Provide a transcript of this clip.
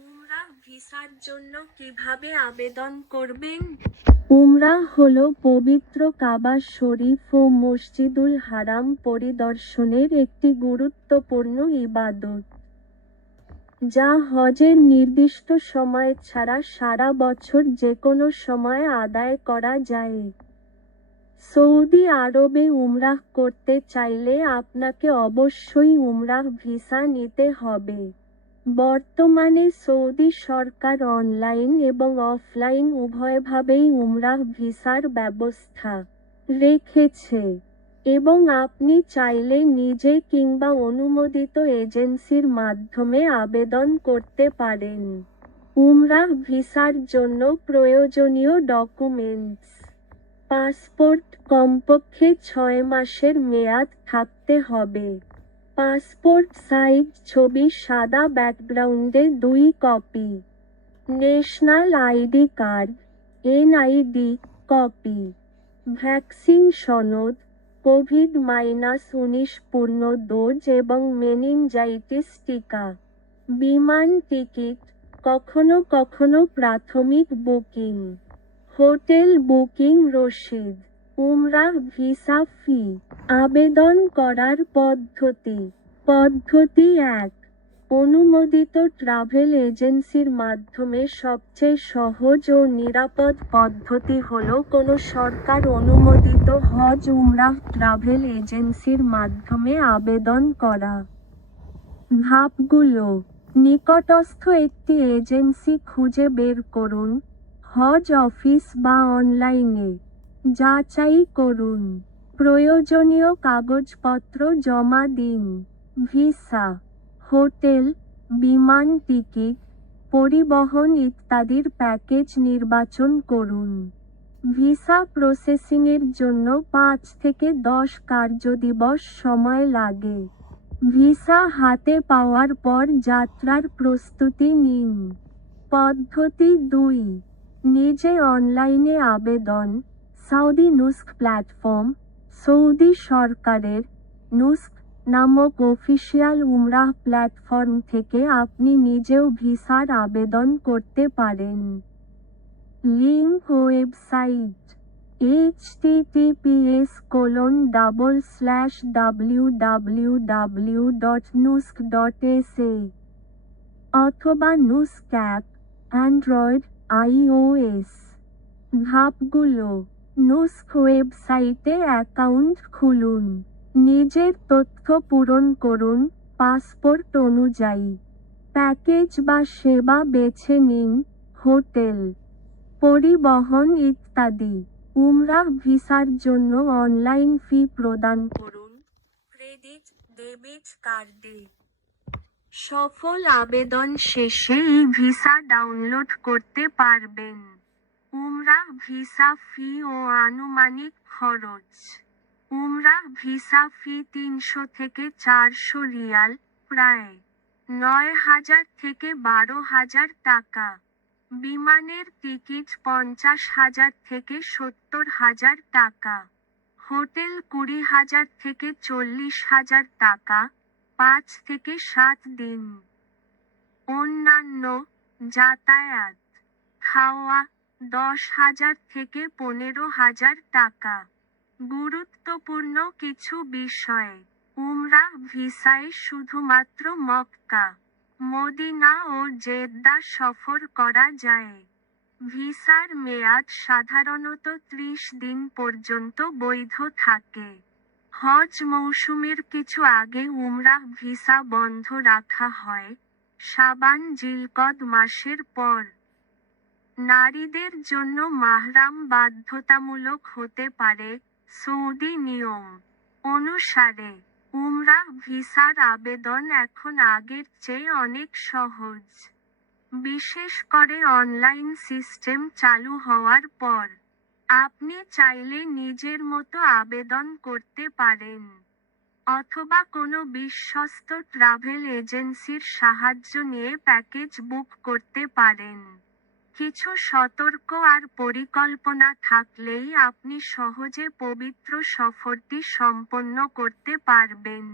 উমরাহ ভিসার জন্য কীভাবে আবেদন করবেন? উমরাহ হলো পবিত্র কাবা শরীফ ও মসজিদুল হারাম পরিদর্শনের একটি গুরুত্বপূর্ণ ইবাদত, যা হজের নির্দিষ্ট সময় ছাড়া সারা বছর যে কোনো সময় আদায় করা যায়। সৌদি আরবে উমরাহ করতে চাইলে আপনাকে অবশ্যই উমরাহ ভিসা নিতে হবে। বর্তমানে সৌদি সরকার অনলাইন এবং অফলাইন উভয়ভাবেই উমরাহ ভিসার ব্যবস্থা রেখেছে। এবং আপনি চাইলে নিজে কিংবা অনুমোদিত এজেন্সির মাধ্যমে আবেদন করতে পারেন। উমরাহ ভিসার জন্য প্রয়োজনীয় ডকুমেন্টস, পাসপোর্ট, কমপক্ষে ছয় মাসের মেয়াদ থাকতে হবে। পাসপোর্ট সাইজ ছবি সাদা ব্যাকগ্রাউন্ডে দুই copy. National ID card, NID copy. Vaccine সনদ কোভিড মাইনাস উনিশ পূর্ণ ডোজ এবং মেনিনজাইটিস টিকা। বিমান টিকিট, কখনো কখনো প্রাথমিক বুকিং। হোটেল বুকিং রসিদ। উমরাহ ভিসা ফি। আবেদন করার পদ্ধতি। পদ্ধতি এক, অনুমোদিত ট্রাভেল এজেন্সির মাধ্যমে সবচেয়ে সহজ ও নিরাপদ পদ্ধতি হলো কোনো সরকার অনুমোদিত হজ উমরাহ ট্রাভেল এজেন্সির মাধ্যমে আবেদন করা। ধাপগুলো, নিকটস্থ একটি এজেন্সি খুঁজে বের করুন, হজ অফিস বা অনলাইনে। যাচাই করুন। প্রয়োজনীয় কাগজপত্র জমা দিন। ভিসা, হোটেল, বিমান টিকিট, পরিবহন ইত্যাদির প্যাকেজ নির্বাচন করুন। ভিসা প্রসেসিংয়ের জন্য পাঁচ থেকে দশ কার্যদিবস সময় লাগে। ভিসা হাতে পাওয়ার পর যাত্রার প্রস্তুতি নিন। পদ্ধতি দুই, নিজে অনলাইনে আবেদন সৌদি নুস্ক প্ল্যাটফর্ম, সৌদি সরকারের নুস্ক নামক অফিসিয়াল উমরাহ প্ল্যাটফর্ম থেকে আপনি নিজেও ভিসার আবেদন করতে পারেন। Link website https colon double slash www.nusk.sa অথবা নুস্ক অ্যাপ, অ্যান্ড্রয়েড আইওএস ধাপগুলো নুস্ক ওয়েবসাইটে অ্যাকাউন্ট খুলুন। নিজের তথ্য পূরণ করুন পাসপোর্ট অনুযায়ী। প্যাকেজ বা সেবা বেছে নিন, হোটেল, পরিবহন ইত্যাদি। উমরাহ ভিসার জন্য অনলাইন ফি প্রদান করুন। ক্রেডিট, ডেবিট কার্ডে। সফল আবেদন শেষে ভিসা ডাউনলোড করতে পারবেন। উমরাহ ভিসা ফি ও আনুমানিক খরচ। উমরাহ ভিসা ফি তিনশো থেকে চারশো রিয়াল প্রায় নয় হাজার থেকে বারো হাজার টাকা। বিমানের টিকিট পঞ্চাশ হাজার থেকে সত্তর হাজার টাকা। হোটেল কুড়ি হাজার থেকে চল্লিশ হাজার টাকা পাঁচ থেকে সাত দিন। অন্যান্য যাতায়াত। খাওয়া দশ হাজার থেকে পনেরো হাজার টাকা। গুরুত্বপূর্ণ কিছু বিষয় উমরাহ ভিসায় শুধুমাত্র মক্কা, মদিনা ও জেদ্দা সফর করা যায়। ভিসার মেয়াদ সাধারণত ত্রিশ দিন পর্যন্ত বৈধ থাকে। হজ মৌসুমের কিছু আগে উমরাহ ভিসা বন্ধ রাখা হয়, সাবান, জিলকদ মাসের পর। নারীদের জন্য মাহরাম বাধ্যতামূলক হতে পারে সৌদি নিয়ম অনুসারে উমরাহ ভিসার আবেদন এখন আগের চেয়ে অনেক সহজ। বিশেষ করে অনলাইন সিস্টেম চালু হওয়ার পর, আপনি চাইলে নিজের মতো আবেদন করতে পারেন অথবা কোনো বিশ্বস্ত ট্রাভেল এজেন্সির সাহায্য নিয়ে প্যাকেজ বুক করতে পারেন। কিছু সতর্ক আর পরিকল্পনা থাকলেই আপনি সহজে পবিত্র সফরটি সম্পন্ন করতে পারবেন।